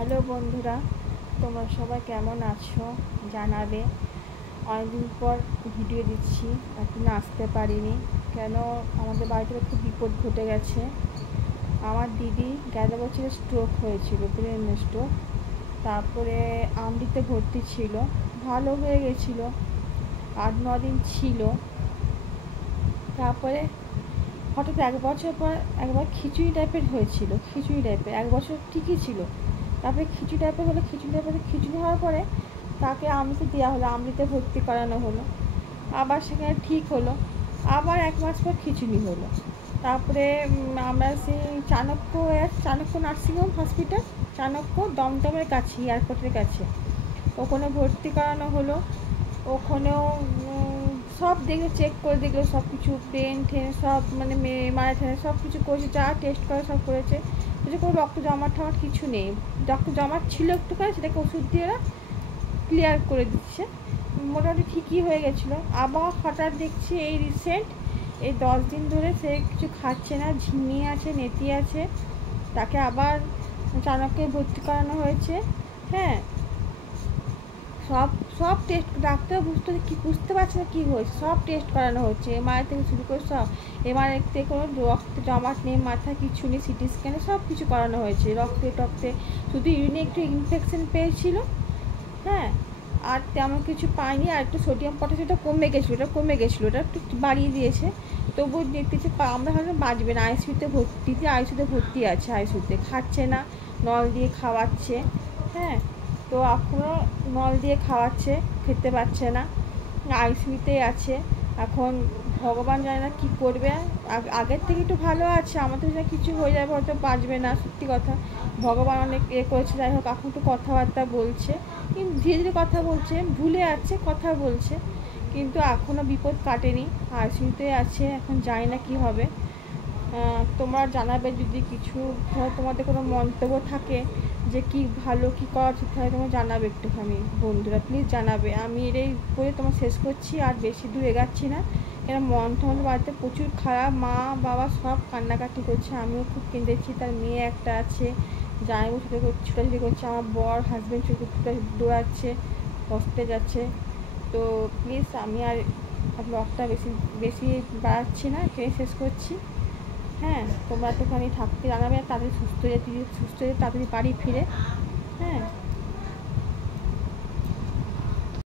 Hello বন্ধুরা, তোমরা সবাই কেমন আছো জানাবে। অনেকদিন পর ভিডিও দিচ্ছি, এখন আসতে পারিনি কেন, আমাদের বাড়িতে খুব বিপদ ঘটে গেছে। আমার দিদি গেল বছরে স্ট্রোক হয়েছিল, ব্রেন স্ট্রোক। তারপরে আমরিতে ভর্তি ছিল, ভালো হয়ে গেছিলো, 8-9 দিন ছিল। তারপরে হঠাৎ 1 বছর পর একবার খিচুড়ি টাইপের হয়েছিল, খিচুড়ি টাইপের 1 বছর ঠিকই ছিল। তারপরে খিচুড়ি টাইপের হলো, খিচুড়ি হওয়ার পরে তাকে আমৃতে দেওয়া হলো, আমৃতে ভর্তি করানো হলো। আবার সেখানে ঠিক হলো, আবার 1 মাস পর খিচুড়ি হলো। তারপরে আমরা সেই চাণক্য নার্সিংহোম হসপিটাল, চাণক্য দমদমের কাছে, এয়ারপোর্টের কাছে, ওখানে ভর্তি করানো হলো। ওখানেও সব দেখলো, চেক করে দেখলো সব কিছু, পেন ঠেন সব, মানে মারা ঠেনে সব কিছু করেছে, যা টেস্ট করে সব করেছে। কোনো রক্ত জমাট ঠমাট কিছু নেই, রক্ত জমাট ছিল একটুখানি, সেটাকে ওষুধ দিয়ে ওরা ক্লিয়ার করে দিচ্ছে, মোটামুটি ঠিকই হয়ে গেছিলো। আবার হঠাৎ দেখছি এই রিসেন্ট এই 10 দিন ধরে সে কিছু খাচ্ছে না, ঝিমিয়ে আছে, নেতিয়ে আছে। তাকে আবার চাণক্যে ভর্তি করানো হয়েছে। হ্যাঁ, সব সব টেস্ট, ডাক্তার বুঝতে পারছে না কী হয়েছে, সব টেস্ট করানো হচ্ছে, এমআরআই থেকে শুরু করে সব। এমআরআইতে কোনো রক্ত জমাট নেই, মাথা কিছু নেই, সিটি স্ক্যানে সব কিছু করানো হয়েছে, রক্তে শুধু ইউরিনে একটু ইনফেকশন পেয়েছিল। হ্যাঁ, আর তেমন কিছু পাইনি। আর একটু সোডিয়াম পটাশিয়ামটা কমে গেছিলো, ওটা একটু বাড়িয়ে দিয়েছে। তবু দেখতেছি আমরা হয়তো বাঁচবে না। আইসিউতে ভর্তি আছে, আইসিউতে খাচ্ছে না, নল দিয়ে খাওয়াচ্ছে। হ্যাঁ, তো এখনও নল দিয়ে খাওয়াচ্ছে, খেতে পারছে না, আইসিউতে আছে এখন। ভগবান জানে না কী করবে। আগের থেকে একটু ভালো আছে, আমাদের যা কিছু হয়ে যাবে হয়তো বাঁচবে না, সত্যি কথা। ভগবান অনেক করেছে, যাই হোক এখন একটু কথাবার্তা বলছে, কিন্তু ধীরে ধীরে কথা বলছে, ভুলে যাচ্ছে, কথা বলছে, কিন্তু এখনও বিপদ কাটেনি, আইসিউতে আছে। এখন জানি না কী হবে। তোমরা জানাবে যদি কিছু তোমাদের কোনো মন্তব্য থাকে, যে কি ভালো কী করা উচিত, তাহলে তোমরা জানাবে একটুখানি বন্ধুরা, প্লিজ জানাবে। আমি এটাই বলে তোমার শেষ করছি, আর বেশি দূর এগাচ্ছি না। এরা আমাদের বাড়িতে প্রচুর খারাপ, মা বাবা সব কান্নাকাটি করছে, আমিও খুব কেঁদেছি। তার মেয়ে একটা আছে, জামাইবাবু ছোটাছুটি করছে, আমার বর হাজব্যান্ড দৌড়াচ্ছে, হসপিটালে যাচ্ছে। তো প্লিজ, আমি আর ব্লগটা বেশি বাড়াচ্ছি না, এখানে শেষ করছি। হ্যাঁ, তোমরা একটুখানি থাকতে জানাবে, তাড়াতাড়ি সুস্থ হয়ে তাড়াতাড়ি বাড়ি ফিরে। হ্যাঁ।